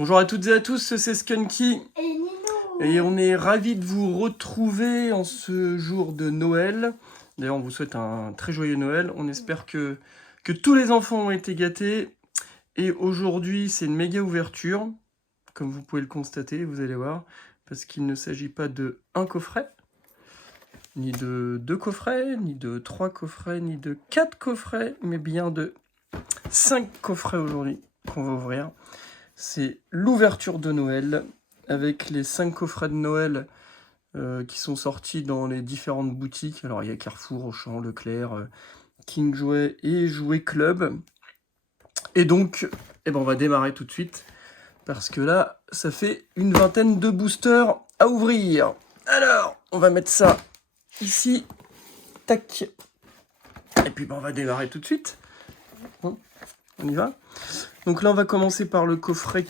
Bonjour à toutes et à tous, c'est Skunky Et Nino. et on est ravis de vous retrouver en ce jour de Noël. D'ailleurs, on vous souhaite un très joyeux Noël. On espère que tous les enfants ont été gâtés. Et aujourd'hui, c'est une méga ouverture, comme vous pouvez le constater, vous allez voir, parce qu'il ne s'agit pas de un coffret, ni de 2 coffrets, ni de 3 coffrets, ni de 4 coffrets, mais bien de 5 coffrets aujourd'hui qu'on va ouvrir. C'est l'ouverture de Noël, avec les 5 coffrets de Noël qui sont sortis dans les différentes boutiques. Alors il y a Carrefour, Auchan, Leclerc, King Jouet et Jouet Club. Et donc, on va démarrer tout de suite, parce que là, ça fait une vingtaine de boosters à ouvrir. Alors, on va mettre ça ici. Tac. Et puis on va démarrer tout de suite. Bon, on y va. Donc là, on va commencer par le coffret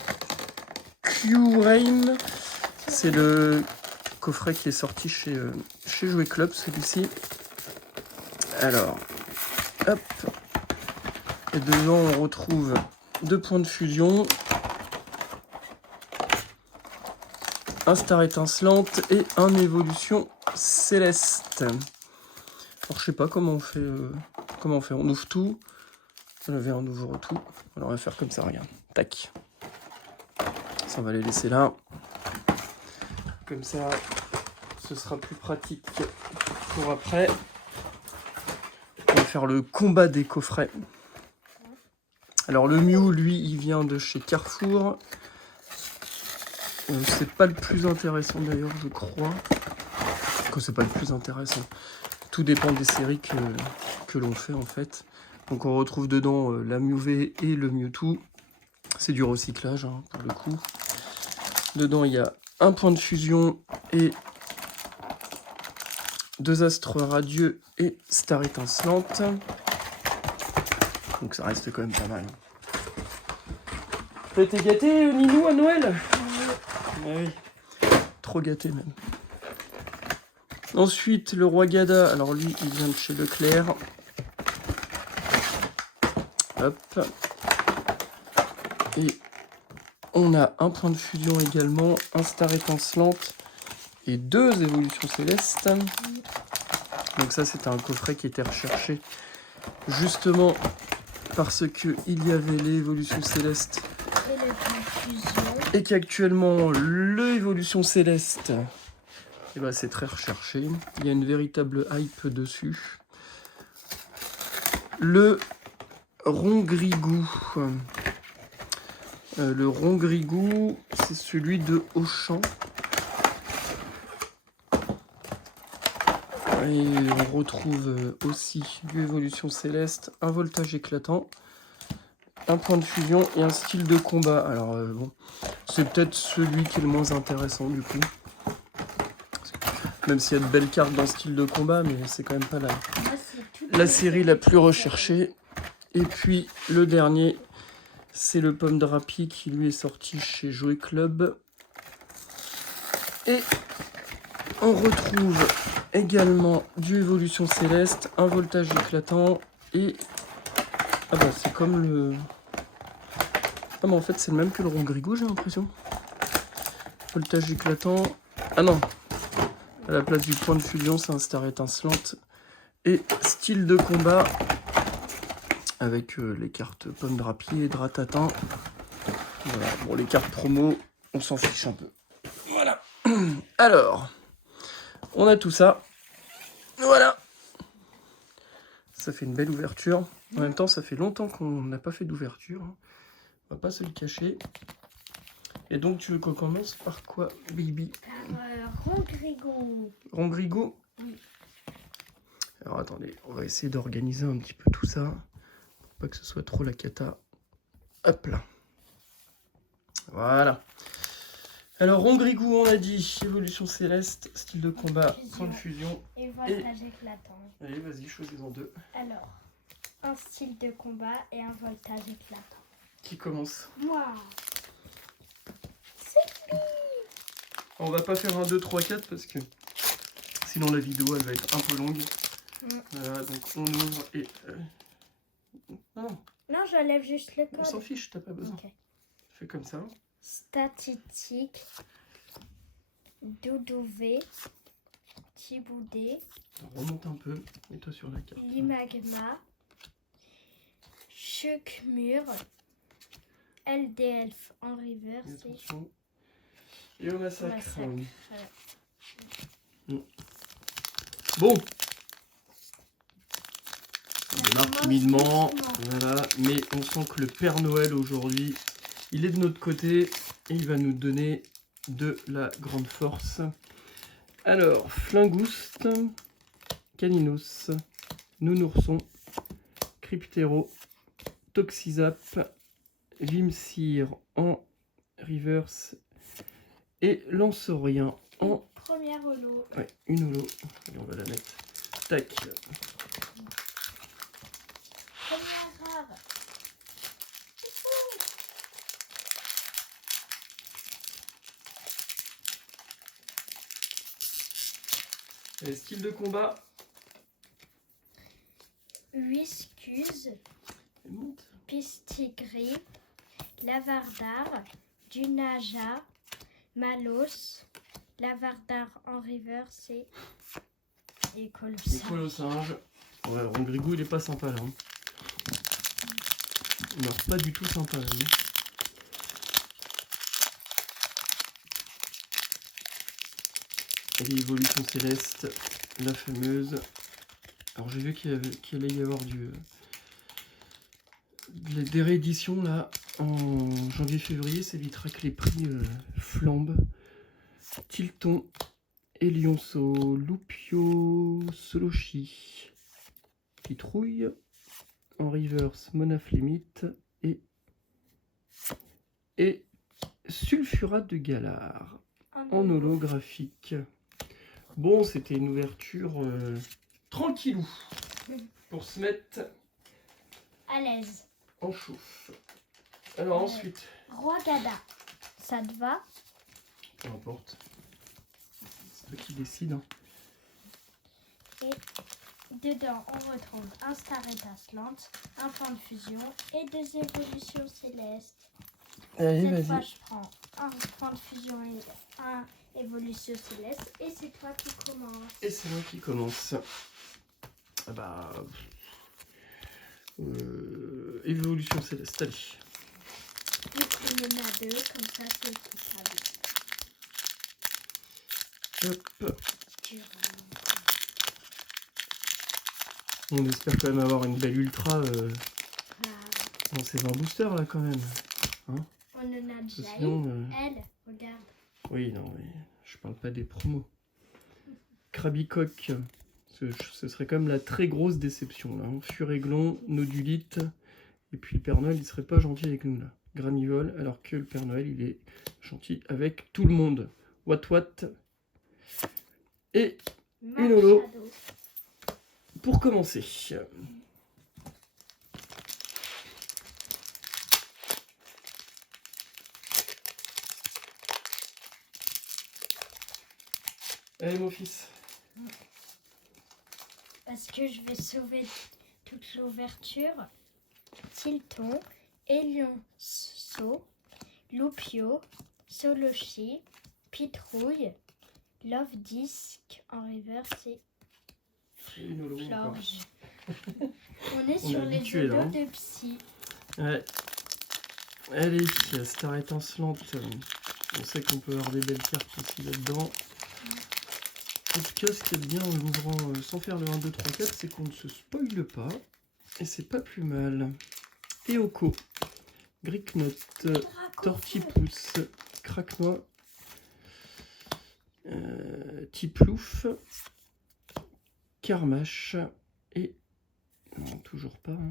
Q-Rain. C'est le coffret qui est sorti chez Jouet Club, celui-ci. Alors, hop. Et dedans, on retrouve 2 points de fusion, un star étincelante et un évolution céleste. Alors, je sais pas comment on fait. On ouvre tout. On ouvre tout. Alors, on va faire comme ça, regarde. Tac. Ça, on va les laisser là. Comme ça, ce sera plus pratique pour après. On va faire le combat des coffrets. Alors le Mew, lui, il vient de chez Carrefour. C'est pas le plus intéressant d'ailleurs, je crois. Que c'est pas le plus intéressant. Tout dépend des séries que l'on fait en fait. Donc on retrouve dedans la Mewv et le Mewtwo. C'est du recyclage hein, pour le coup. Dedans il y a un point de fusion et 2 astres radieux et star étincelante. Donc ça reste quand même pas mal. T'as été gâté, Ninou, à Noël? Oui. Trop gâté même. Ensuite, le roi Gada. Alors lui, il vient de chez Leclerc. Hop. Et on a un point de fusion également, un star étincelante et 2 évolutions célestes. Donc ça, c'était un coffret qui était recherché justement parce que il y avait l'évolution céleste et qu'actuellement l'évolution céleste, c'est très recherché. Il y a une véritable hype dessus. Le Rongrigou. Le Rongrigou, c'est celui de Auchan. Et on retrouve aussi l'évolution céleste, un voltage éclatant, un point de fusion et un style de combat. Alors bon, c'est peut-être celui qui est le moins intéressant du coup. Même s'il y a de belles cartes dans style de combat, mais c'est quand même pas la série la plus recherchée. Et puis le dernier, c'est le Pomme Drapi qui lui est sorti chez Jouet Club. Et on retrouve également du évolution céleste, un voltage éclatant et... Ah bah c'est comme le... Ah mais en fait c'est le même que le Rongrigou j'ai l'impression. Voltage éclatant... Ah non. À la place du point de fusion c'est un star étincelante. Et style de combat avec les cartes Pomme Drapi et Dratatin. Voilà, bon les cartes promo on s'en fiche un peu. Voilà. Alors, on a tout ça. Voilà. Ça fait une belle ouverture. En même temps, ça fait longtemps qu'on n'a pas fait d'ouverture. On va pas se le cacher. Et donc, tu veux qu'on commence par quoi, baby? Par Rongrigou. Rongrigou? Oui. Alors, attendez, on va essayer d'organiser un petit peu tout ça. Pour pas que ce soit trop la cata. Hop là. Voilà. Alors, Rongrigou, on a dit évolution céleste, style de combat, point de fusion. Et voltage éclatant. Allez, vas-y, choisis-en 2. Alors, un style de combat et un voltage éclatant. Qui commence? Moi. On va pas faire un 2, 3, 4 parce que sinon la vidéo elle va être un peu longue. Voilà, donc on ouvre et... Non, Non, je lève juste le code. on s'en fiche, t'as pas besoin. Okay. Fais comme ça. Statistique, Doudouvé, Thiboudé, On remonte un peu, mets-toi sur la carte. Limagma, Chucmur, LDF en river, Et c'est attention. Et au massacre. massacre. Bon. On démarre commence timidement. doucement. Voilà. Mais on sent que le Père Noël aujourd'hui, il est de notre côté. Et il va nous donner de la grande force. Alors, Flingouste, Caninos, Nounourson, Cryptéro, Toxizap, Vimsir en reverse et Lanceurien en... Première holo. Ouais, une holo. Et on va la mettre. Tac. Première rare. Et style de combat. Whiscuse, Elle monte. Pistigris, Lavardar, Dunaja, Malos, Lavardar en river, c'est et Colossal. École au singe. Ouais, alors Grigou, il est pas sympa là. Hein. Il meurt pas du tout sympa là. Hein. Et l'évolution céleste, la fameuse. Alors j'ai vu qu'il allait y avoir des rééditions là en janvier-février. Ça évitera que les prix flambent. Tilton, Elionceau, Loupio, Solochi, Pitrouille, en reverse, Monaflémite et Sulfurat de Galard en holographique. Bon, c'était une ouverture tranquillou pour se mettre à l'aise. en chauffe. Alors ensuite, Roi Gada, ça te va? peu importe, c'est toi qui décide. Hein. Et dedans, on retrouve un star étincelante, un point de fusion et deux évolutions célestes. Allez, Cette fois, vas-y. je prends un point de fusion et un évolution céleste. Et c'est toi qui commence. Et c'est moi qui commence. Ah bah... évolution céleste, allez. Du coup, il y en a deux, comme ça, c'est équitable. Hop. On espère quand même avoir une belle ultra Voilà. dans ces 20 boosters là quand même. On en a Parce que déjà sinon, une. Elle, regarde. oui, non, mais je parle pas des promos. Krabicoque, ce serait quand même la très grosse déception là. Hein. Furéglon, Nodulite, et puis le Père Noël il serait pas gentil avec nous là. Granivole, alors que le Père Noël il est gentil avec tout le monde. What. Et une holo pour commencer. Allez mon fils. Parce que je vais sauver toute l'ouverture. Tilton, Elionceau, Loupio, Solochi, Pitrouille, Love Disc en reverse et Une holo encore. Florge. On est sur les habitué, là, holos hein. de psy. Ouais. Allez, star étincelante. On sait qu'on peut avoir des belles cartes aussi là-dedans. En tout cas, ce qui est bien en l'ouvrant sans faire le 1, 2, 3, 4, c'est qu'on ne se spoile pas. Et c'est pas plus mal. Eoko, Gricknote, Tortipousse, Craquenois, Tiplouf, Carmache et... Non, toujours pas. Hein.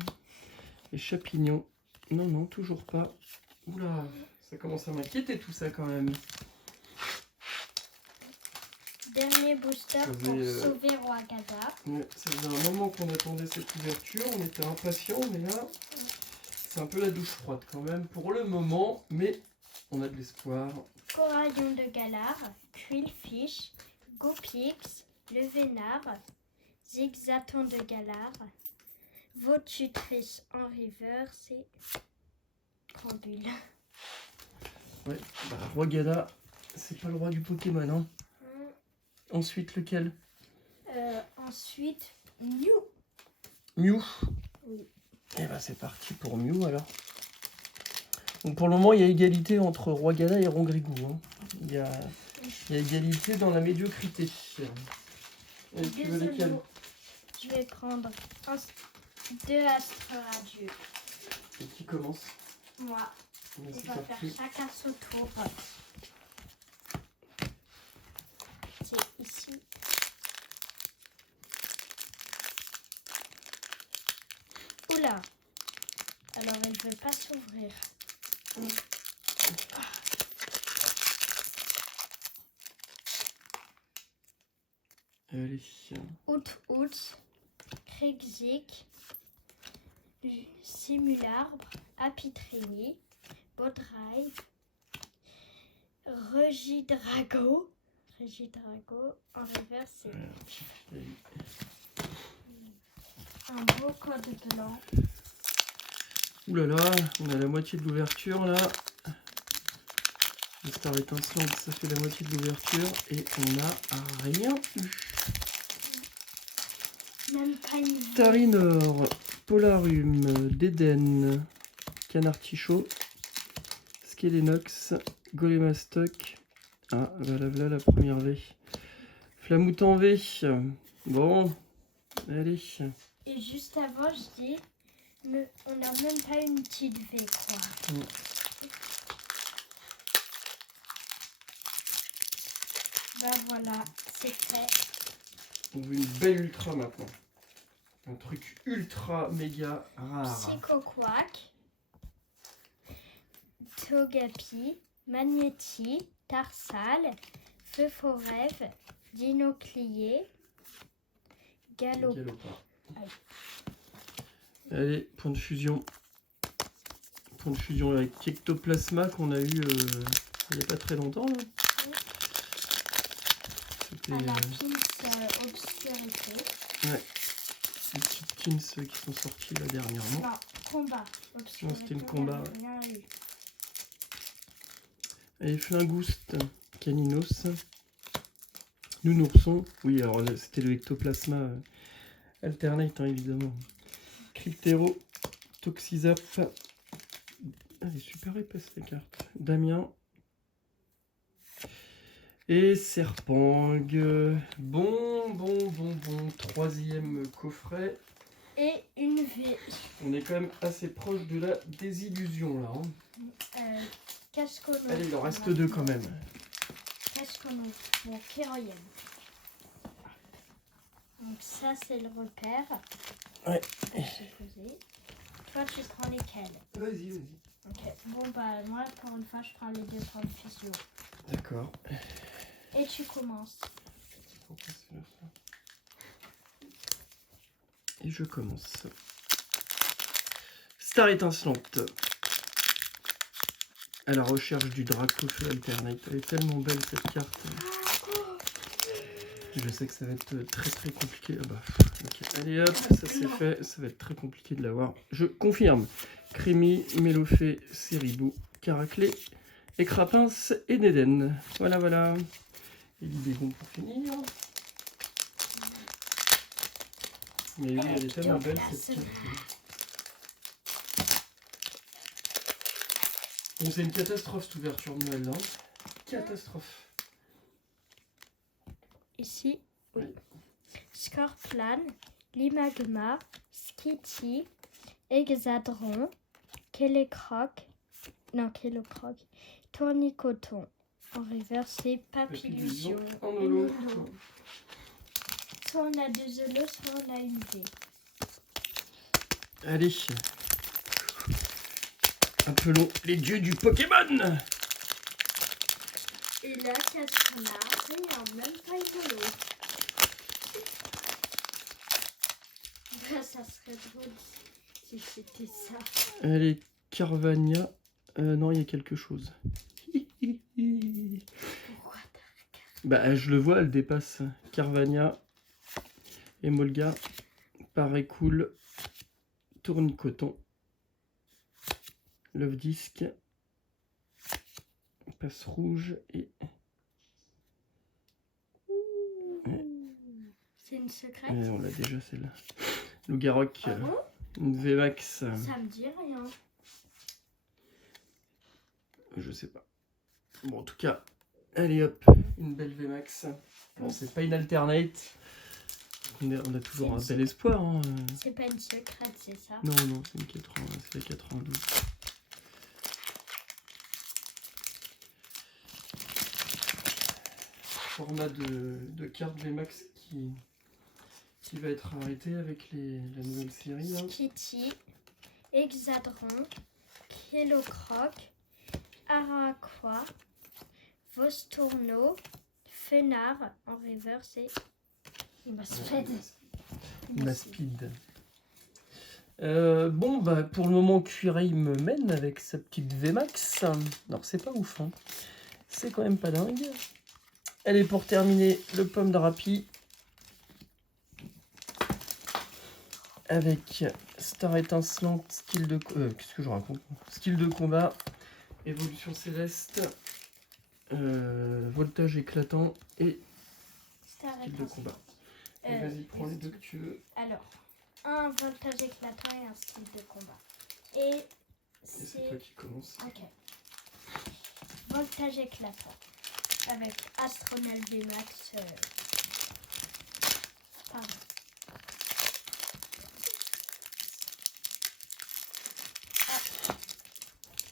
Et Chapignon. Non, toujours pas. Oula, ça commence à m'inquiéter tout ça quand même. Dernier booster Ça pour faisait, sauver Roi Gada. Ouais, ça faisait un moment qu'on attendait cette ouverture, on était impatients, mais là, c'est un peu la douche froide quand même pour le moment, mais on a de l'espoir. Coraillon de Galard, Quillfish, Gopix, Le Vénard, Zigzaton de Galard, Vaututrice en river, c'est Crambule. Ouais, bah Roi Gada, c'est pas le roi du Pokémon, hein. Ensuite, lequel? Ensuite, Mew. Mew. Oui. Et bah c'est parti pour Mew alors. Donc pour le moment, il y a égalité entre Roi Gada et Rongrigou. Hein. Il y a égalité dans la médiocrité. Et tu veux lesquels? Je vais prendre 2 astres radieux. Et qui commence? Moi. Mais On c'est va parti. faire chacun son tour. C'est ici. Oula. Alors elle ne veut pas s'ouvrir. Allez. Out, Krexik, Simularbre, Apitrini, Bodrive, Regidrago. En reverse, c'est un beau code blanc. Ouh là là, on a la moitié de l'ouverture là. Le Star étincelante, ça fait la moitié de l'ouverture et on n'a rien eu. Même pas une vie. Tarinor, Polarium, Déden, Canartichaud, Skelenox, Golémastoc. Ah, voilà la première V. Flamoute en V. Bon, allez. Et juste avant, je dis, on n'a même pas une petite V, quoi. Ben voilà, c'est fait. On veut une belle ultra maintenant. Un truc ultra méga rare. Psychoquack, Togepi, Magnéti, Tarsal, Feu Forêve, Dinoclier, Galopin. Allez, point de fusion. Point de fusion avec Ectoplasma qu'on a eu il n'y a pas très longtemps. Là. À la pince obscurité. Ouais. Les petites pins qui sont sorties là dernièrement. Non, combat. Obscurité. Non, c'était le combat. Rien eu. Allez, Flingouste, Caninos, Nounourson. Oui, alors là, c'était le Ectoplasma alternate, hein, évidemment. Cryptéro, Toxizap. Elle est super épaisse, les cartes. Damien. Et Serpang. Bon. Troisième coffret. Et une V. On est quand même assez proche de la désillusion, là. Hein. Cascono. Allez, il en reste deux quand même. Cascono. Bon, Kéroyen. Donc ça, c'est le repère. Ouais. J'ai posé. Toi, tu prends lesquels? Vas-y. Ok. Bon, bah, moi, pour une fois, je prends les 2 points de fusion. D'accord. Et tu commences. Et je commence. Star étincelante. À la recherche du Dracofeu alternate. Elle est tellement belle cette carte. Je sais que ça va être très compliqué. Ah bah, okay. Allez hop, ça c'est fait. Ça va être très compliqué de l'avoir. Je confirme. Crémy, Mélofée, Ceribou, Caraclé, Écrapince et Néden. Voilà. Et l'Ibégon pour finir. Mais oui, elle est tellement belle cette carte. Bon, c'est une catastrophe cette ouverture de Noël, hein. Catastrophe. Ici, oui. Scorplan, Limagma, Skitty, Hexadron, Kellecroc, Tournicoton. En reverse, c'est Papillusion. En holo. Soit on a 2 holos, soit on a une V. Allez. Appelons les dieux du Pokémon. Et là, Casse-Renard, rien, même pas une holo. Ça serait drôle si c'était ça. Allez, Carvania. Non, il y a quelque chose. Pourquoi t'as regardé? Bah, je le vois, elle dépasse. Carvania, Emolga, Parécool, Tournicoton, Love Disc, espace rouge et... C'est une secrète. Et on l'a déjà celle-là. Loup-Garou, Ah bon? une VMAX. Ça me dit rien. Je sais pas. Bon, en tout cas, allez hop, une belle VMAX. Bon, c'est pas une alternate. On a toujours un bel espoir. Hein. C'est pas une secrète, c'est ça? Non, non, c'est une 80, c'est la 92. Format de carte VMAX qui va être arrêté avec la nouvelle série. Là. Skitty, Hexadron, Kellocroc, Araquois, Vostourneau, Fenard en reverse et Maspid. Bon, bah pour le moment, Curie me mène avec sa petite VMAX. Alors, c'est pas ouf, hein. C'est quand même pas dingue. Allez, pour terminer, le pomme d'Arapi. Avec Star étincelante, skill de... qu'est-ce que je raconte? Skill de combat, évolution céleste, voltage éclatant et skill de combat. Vas-y, prends les deux que tu veux. Alors, un voltage éclatant et un style de combat. Et c'est toi qui commence. Ok. Voltage éclatant. Avec Astronel VMAX. Pardon.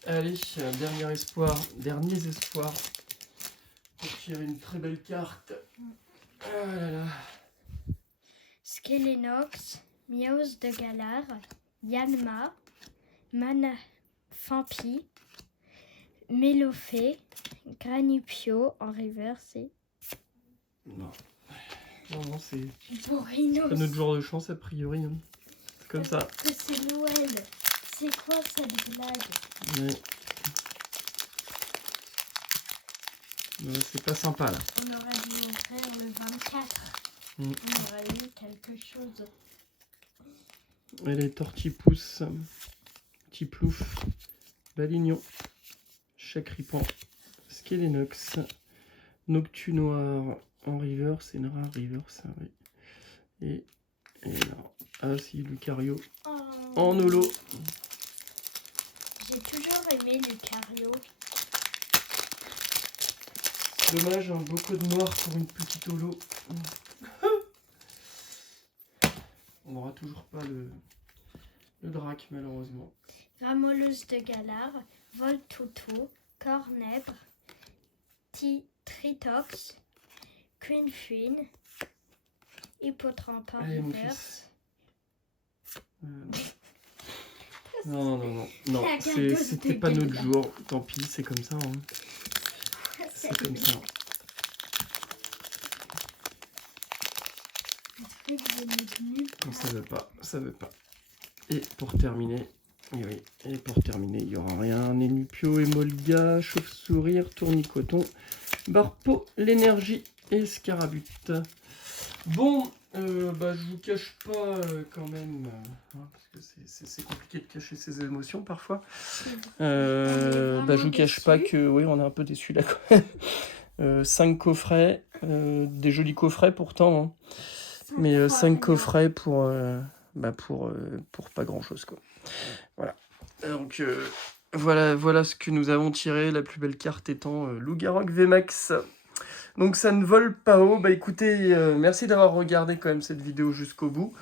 Allez, derniers espoirs pour tirer une très belle carte. Ah là là. Skelenox, Miaus de Galar, Yanma, Manaphampi, Mélofée, Granupio en reverse et... Non. Non, c'est Bourrinos. pas notre jour de chance a priori. Hein. C'est comme ça. Que c'est Noël. C'est quoi cette blague? Ouais. C'est pas sympa là. On aurait dû ouvrir le 24. On aurait eu quelque chose. Allez, Tortipousse, Petit Plouf, Balignon, Chacripan, Skelenox, Noctu Noir en reverse et Nara reverse. Oui. Et là, ah si, Lucario en holo. J'ai toujours aimé Lucario. Dommage, hein, beaucoup de noir pour une petite holo. On n'aura toujours pas le drac malheureusement. Ramoleuse de Galar, Voltuto, Cornèbre, Tritox, Quinfuin, Hippotrampin Allez, mon reverse. Non, c'était pas notre jour. Tant pis, c'est comme ça. Hein. C'est comme ça. Non, ça veut pas. Et pour terminer, il y aura rien. Nénupio, Emolga, Chauve-Sourire, Tournicoton, Barpo, l'énergie et Scarabut. Bon, je vous cache pas quand même, parce que c'est compliqué de cacher ses émotions parfois. Je vous cache pas que oui, on est un peu déçus là quand même. 5 coffrets, des jolis coffrets pourtant, hein. Mais 5 coffrets pour pas grand chose quoi. Voilà. Donc voilà ce que nous avons tiré, la plus belle carte étant Loup-Garou VMAX. Donc ça ne vole pas haut. Bah écoutez, merci d'avoir regardé quand même cette vidéo jusqu'au bout.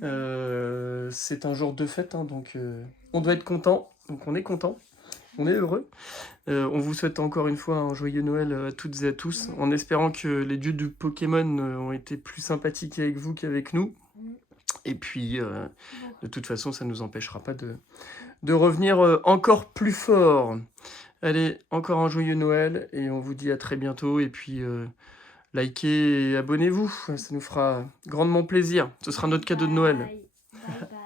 C'est un jour de fête, hein, donc on doit être content. Donc on est content, on est heureux. On vous souhaite encore une fois un joyeux Noël à toutes et à tous, en espérant que les dieux du Pokémon ont été plus sympathiques avec vous qu'avec nous. Et puis, de toute façon, ça ne nous empêchera pas de revenir encore plus fort. Allez, encore un joyeux Noël et on vous dit à très bientôt. Et puis, likez et abonnez-vous, ça nous fera grandement plaisir. Ce sera notre cadeau de Noël. Bye bye.